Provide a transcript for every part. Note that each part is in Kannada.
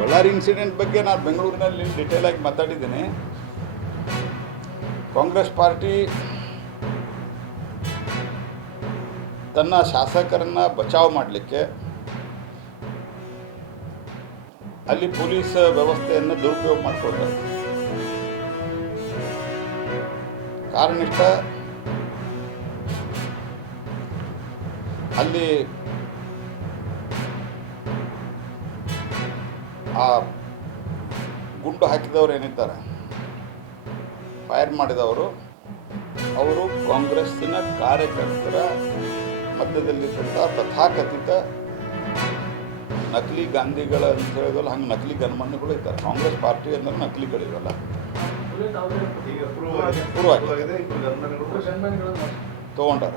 ಬಳ್ಳಾರಿ ಇನ್ಸಿಡೆಂಟ್ ಬಗ್ಗೆ ನಾನು ಬೆಂಗಳೂರಿನಲ್ಲಿ ಡಿಟೇಲ್ ಆಗಿ ಮಾತಾಡಿದ್ದೇನೆ. ಕಾಂಗ್ರೆಸ್ ಪಾರ್ಟಿ ತನ್ನ ಶಾಸಕರನ್ನು ಬಚಾವ್ ಮಾಡಲಿಕ್ಕೆ ಅಲ್ಲಿ ಪೊಲೀಸ್ ವ್ಯವಸ್ಥೆಯನ್ನು ದುರುಪಯೋಗ ಮಾಡಿಕೊಳ್ತಾರೆ. ಕಾರಣಿಷ್ಟ ಅಲ್ಲಿ ಆ ಗುಂಡು ಹಾಕಿದವರು ಏನಿದ್ದಾರೆ, ಫೈರ್ ಮಾಡಿದವರು, ಅವರು ಕಾಂಗ್ರೆಸ್ಸಿನ ಕಾರ್ಯಕರ್ತರ ಮಧ್ಯದಲ್ಲಿದ್ದಂಥ ತಥಾಕಥಿತ ನಕಲಿ ಗಾಂಧಿಗಳ ಅಂತ ಹೇಳಿದ್ವಲ್ಲ, ಹಂಗೆ ನಕಲಿ ಗನ್ಮನ್ಗಳು ಇದ್ದಾರೆ. ಕಾಂಗ್ರೆಸ್ ಪಾರ್ಟಿ ಅಂದ್ರೆ ನಕಲಿಗಳಿವೆಲ್ಲ ತಗೊಂಡಾರ.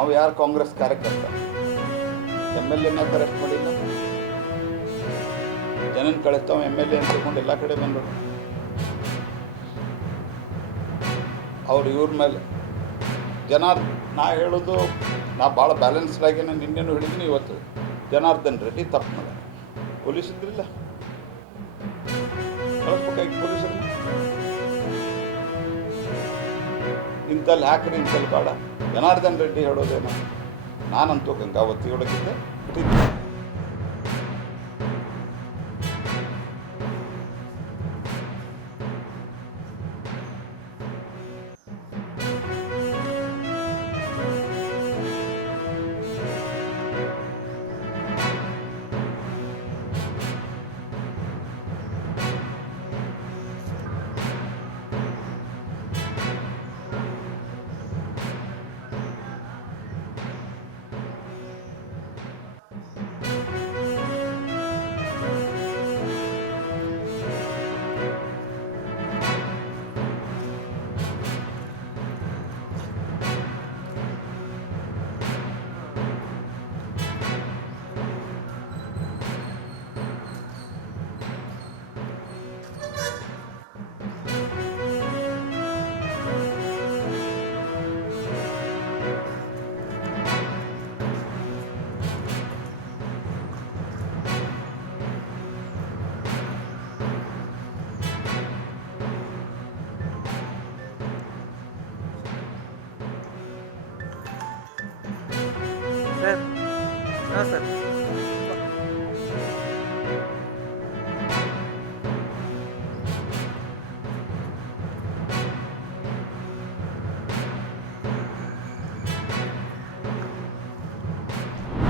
ಅವು ಯಾರು ಕಾಂಗ್ರೆಸ್ ಕಾರ್ಯಕರ್ತ, MLA ಅರೆಸ್ಟ್ ಮಾಡಿಲ್ಲ, ಜನನ ಕಳಿಸ್ತಾವ MLA ಅಂತ ತಿಳ್ಕೊಂಡು ಎಲ್ಲ ಕಡೆ ಬಂದರು. ಅವ್ರು ಇವ್ರ ಮೇಲೆ ನಾ ಹೇಳೋದು, ನಾ ಭಾಳ ಬ್ಯಾಲೆನ್ಸ್ಡ್ ಆಗಿ ನಾನು ನಿನ್ನೆನೂ ಹೇಳಿದ್ದೀನಿ, ಇವತ್ತು ಜನಾರ್ದನ್ ರೆಡ್ಡಿ ತಪ್ಪು ಮಾಡ. ಪೊಲೀಸ್ ಇದ್ರಿಲ್ಲ, ಕಳಿಸ್ಬೇಕಾಗಿ ಪೊಲೀಸರನ್ನ. ಇಂಥಲ್ಲಿ ಹಾಕ್ರಿ, ಇಂಥಲ್ಲಿ ಬೇಡ. ಜನಾರ್ದನ್ ರೆಡ್ಡಿ ಹೇಳೋದೇನು, ನಾನಂತೂ ಗಂಗಾವತಿ ಒಳಗಿದ್ದೆ. ಸರ್, ಹಾಂ ಸರ್.